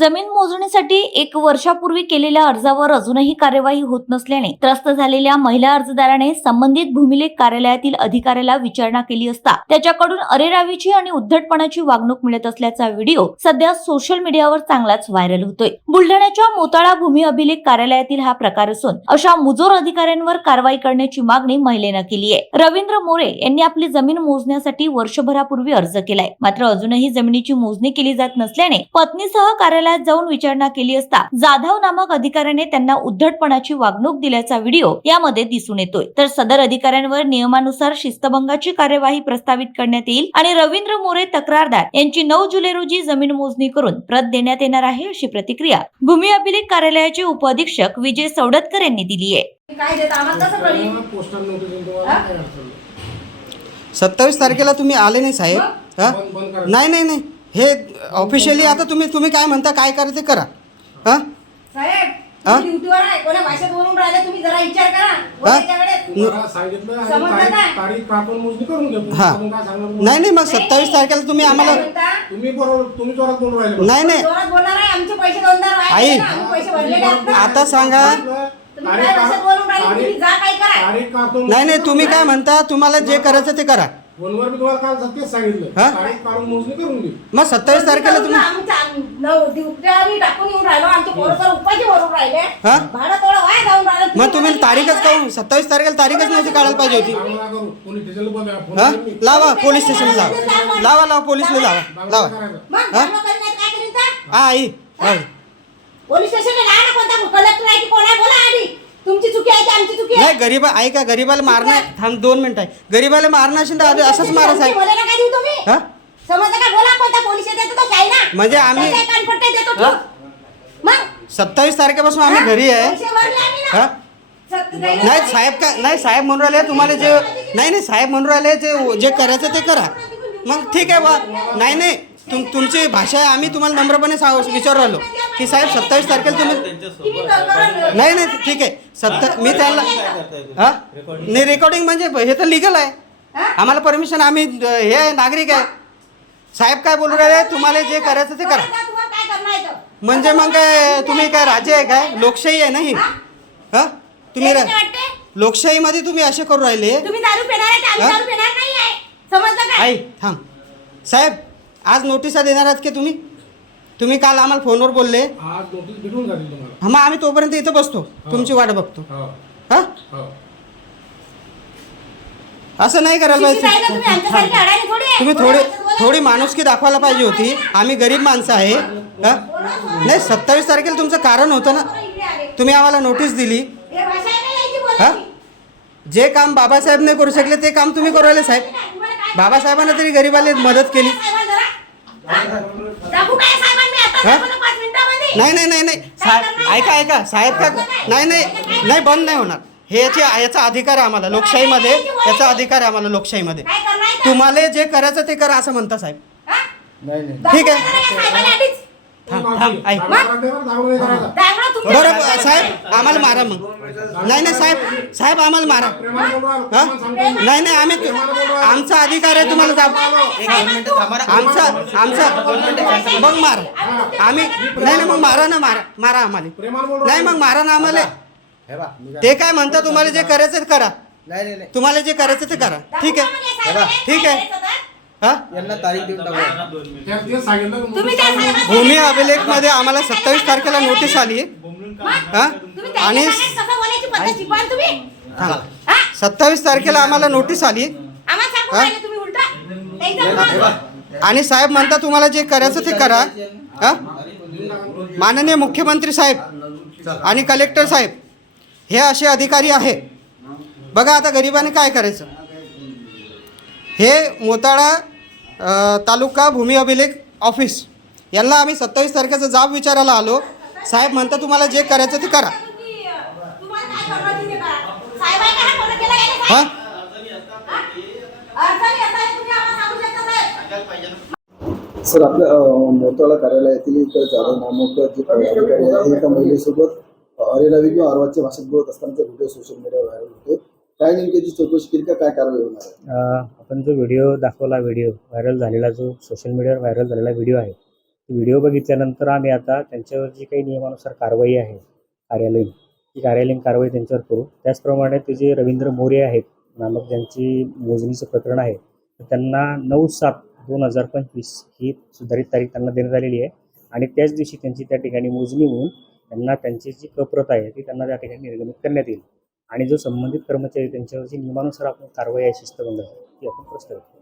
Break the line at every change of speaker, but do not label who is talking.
जमीन मोजणीसाठी एक वर्षापूर्वी केलेल्या अर्जावर अजूनही कार्यवाही होत नसल्याने त्रस्त झालेल्या महिला अर्जदाराने संबंधित भूमिलेख कार्यालयातील अधिकाऱ्याला विचारणा केली असता त्याच्याकडून अरेरावीची आणि उद्धटपणाची वागणूक मिळत असल्याचा व्हिडिओ सध्या सोशल मीडियावर चांगलाच व्हायरल होतोय. बुलढाण्याच्या मोताळा भूमी अभिलेख कार्यालयातील हा प्रकार असून अशा मुजोर अधिकाऱ्यांवर कारवाई करण्याची मागणी महिलेनं केली आहे रवींद्र मोरे यांनी आपली जमीन मोजण्यासाठी वर्षभरापूर्वी अर्ज केलाय. मात्र अजूनही जमिनीची मोजणी केली जात नसल्याने पत्नीसह कार्यालयात जाऊन विचारणा केली असता जाधव नामक अधिकाऱ्याने त्यांना उद्धटपणाची वागणूक दिल्याचा व्हिडिओ यामध्ये दिसून येतोय. तर सदर अधिकाऱ्यांवर नियमानुसार शिस्तभंगाची कार्यवाही प्रस्तावित करण्यात येईल आणि रवींद्र मोरे तक्रारदार यांची नऊ जुलै रोजी जमीन मोजणी करून प्रत देण्यात येणार आहे अशी प्रतिक्रिया भूमी अभिलेख कार्यालयाचे उपअधीक्षक विजय सौडतकर यांनी दिली आहे.
सत्तावीस तारखेला तुम्ही आले नाही साहेब हा? नाही नाही नाही. हे ऑफिशियली आता तुम्ही तुम्ही काय म्हणता काय करा ते करा हा
साहेब
हा?
तुम्ही ड्युटीवर आहे कोणा भाषेत बोलून राहिले तुम्ही जरा विचार करा बोलायच्या वेळेत
तुम्हाला सांगितलं आणि
समजलं
तारीख
काय?
तारीख आपण मोजणी करून घेतो
हा.
आपण काय सांगणार तुम्हाला?
नाही नाही मग सत्तावीस तारखेला तुम्ही आम्हाला
काय म्हणता?
तुम्ही बरोबर तुम्ही जोरात बोलून राहिले
नाही नाही
जोरात बोलणार आहे आमचे पैसे दोनदार वाया
आई.
गेले ना, आम्ही पैसे भरलेले आहेत ना.
आता सांगा
तुम्ही काय भाषेत बोलून राहिले तुम्ही जा काय करा
तारीख काढून
नाही नाही तुम्ही काय म्हणता तुम्हाला जे करायचं ते करा
फोनवर मी तुम्हाला काल सत्तेच सांगितलं.
हा?
तारीख काढून मोजणी करून घे
मग सत्तावीस तारखेला तुम्ही
आमच्या नऊ दिवसावी टाकून येऊन राहिलो. आमचे पोरं उपाशी भरून राहिले.
हा?
भाडं थोडं वाया जाऊन राहिलं.
मग तुम्ही तारीखच काढून सत्तावीस तारखेला तारीखच नव्हती काढायला पाहिजे होती.
काम नका करू पोलीस स्टेशनला बोलूया फोन
हा?
करून मी.
लावा पोलीस स्टेशनला लावा. लावा लावा. पोलीसला लावा लावा.
करायचं.
मग
हा?
भाडं करण्यात काय करीन तर?
हा? आई.
पोलीस स्टेशनला जा ना कोणता कलेक्टर आहे की कोण आहे? बोला आधी तुमची चुकी आहे की आमची चुकी आहे.
नाही गरीबा ऐका गरीबाला मारणं थांब दोन मिनिटं आहे. गरीबाला मारणं असेल तर आधी असंच मारा साहेब
मला नका देऊ तुम्ही?
हा?
समजलं का? बोला कोणता पोलीस देतो तो काही ना
म्हणजे आम्ही-
त्याच्या कानपट्ट्या देतो
हा?
तू मग?
सत्तावीस तारखेपासून आम्ही घरी आहे.
पैसे भरले आम्ही ना.
हा?
सत्त- नाही-
साहेब का नाही साहेब म्हणून राहिले तुम्हाला जे नाही नाही साहेब म्हणून राहिले जे जे करायचं ते करा. मग ठीक आहे बा. नाही नाही तुम तुमची भाषा आहे आम्ही तुम्हाला नम्रपणे सांग विचारू राहिलो की साहेब सत्तावीस तारखेला तुम्ही नाही नाही ठीक आहे. सत्ता मी त्यांना हा? नाही रेकॉर्डिंग म्हणजे हे तर लिगल आहे.
हा?
आम्हाला परमिशन आम्ही हे आहे, नागरिक आहे. साहेब काय बोलू राहिले? तुम्हाला जे करायचं ते करा? म्हणजे मग काय तुम्ही काय राज्य आहे काय? लोकशाही आहे ना ही? हा? तुम्ही रा-? लोकशाहीमध्ये तुम्ही असे करू राहिले?
तुम्ही दारू पिणार आहे तर आम्ही
हा?
दारू पिणार नाही आहे समजलं काय?
आई थांब. साहेब आज नोटिसा देणार आहात की तुम्ही? तुम्ही काल आम्हाला फोनवर बोलले.
आज नोटीस भेटून जातील तुम्हाला.
हा, मग आम्ही तोपर्यंत इथं बसतो. तुमची वाट बघतो.
हो.
हा?
हो.
असं नाही करायला
शिक्षित आहे ना तुम्ही?
पाहिजे
आमच्यासारखे अडाणी थोडी आहे.
तुम्ही थोडी? थोडी माणुसकी दाखवायला पाहिजे होती. आम्ही गरीब माणसं आहे. हा? नाही सत्तावीस तारखेला तुमचं कारण होतं ना.
इकडे आले.
तुम्ही आम्हाला नोटीस दिली.
हे भाषा आहे ना यायची
हा?
बोलायची.
जे काम बाबासाहेब नाही करू शकले ते काम तुम्ही करू राहिले साहेब. बाबासाहेबांना तरी गरीबाला मदत केली.
हा? दाखवू काय साहेबांनी? आता
हा?
दाखवू ना पाच मिनिटामध्ये?
नाही नाही नाही नाही. साहेब ऐका ऐका. साहेब का नाही नाही. नाही बंद नाही होणार. हे याचे याचा अधिकार आहे आम्हाला. लोकशाहीमध्ये याचा अधिकार आहे आम्हाला लोकशाहीमध्ये.
काय करणार आहे? तर?
तुम्हाला जे करायचं ते करा असं म्हणता साहेब.
हा?
ठीक आहे.
दाखवू आधीच.
थांब थांब ऐक.
दारू करायचं, दारू नाही करायचा.
दाखवा तुमच्या-
बरं साहेब आम्हाला मारा मग. नाही नाही साहेब साहेब आम्हाला मारा. हा? नाही नाही आम्ही आमचा अधिकार आहे तुम्हाला जाब आमचा आमचा मग मारा. आम्ही नाही नाही मग मारा ना मारा. मारा आम्हाला. नाही मग मारा ना आम्हाला.
हे बा मी काय-
ते काय म्हणता तुम्हाला जे करायचं ते करा.
नाही नाही नाही.
तुम्हाला जे करायचं ते करा. ठीक आहे. ठीक आहे. हा?
यांना तारीख देऊन टाकू.
भूमी अभिलेखमध्ये आम्हाला सत्तावीस तारखेला नोटीस आली. हा?
तुम्ही त्याच्या
आणि
भाषेत कसं बोलायची पद्धत शिकवाल तुम्ही? हा?
सत्तावीस तारखेला आम्हाला नोटीस आली.
आम्हाला सांगू
हा?
राहिले तुम्ही उलटा. त्यांचं बोल.
आणि साहेब म्हणता तुम्हाला जे करायचं ते करा. हा? माननीय मुख्यमंत्री साहेब आणि कलेक्टर साहेब हे असे अधिकारी आहे. बघा आता गरिबाने काय करायचं? हे मोताळा तालुका भूमी अभिलेख ऑफिस यांना आम्ही सत्तावीस तारखेचा जाब विचारायला आलो. साहेब म्हणता तुम्हाला जे करायचं ते करा.
हा?
सर आपल्या मोताळा कार्यालयातील एक जाधव नामक जे अधिकारी आहे एका महिलेसोबत अरेरावी किंवा अर्वाच्या भाषेत बोलत असतानाचा व्हिडिओ सोशल मीडियावर व्हायरल होतो. काय नेमकी जी चौकशी केली का काय कारवाई होणार आहे?
आपण जो व्हिडिओ दाखवला व्हिडिओ व्हायरल झालेला जो सोशल मीडियावर व्हायरल झालेला व्हिडिओ आहे व्हिडिओ बघितल्यानंतर आम्ही आता त्यांच्यावर जी काही नियमानुसार कारवाई आहे कार्यालयीन ती कार्यालयीन कारवाई त्यांच्यावर करू. त्याचप्रमाणे ते जे रवींद्र मोरे आहेत नामक ज्यांची मोजणीचं प्रकरण आहे तर त्यांना नऊ सात दोन हजार पंचवीस ही सुधारित तारीख त्यांना देण्यात आलेली आहे. आणि त्याच दिवशी त्यांची त्या ठिकाणी मोजणी होऊन त्यांना त्यांची जी कप्रत आहे ती त्यांना त्या ठिकाणी निर्गमित करण्यात येईल. आणि जो संबंधित कर्मचारी त्यांच्यावरची नियमानुसार आपण कारवाई आहे शिस्तभंगाची ती आपण प्रस्तावित करू.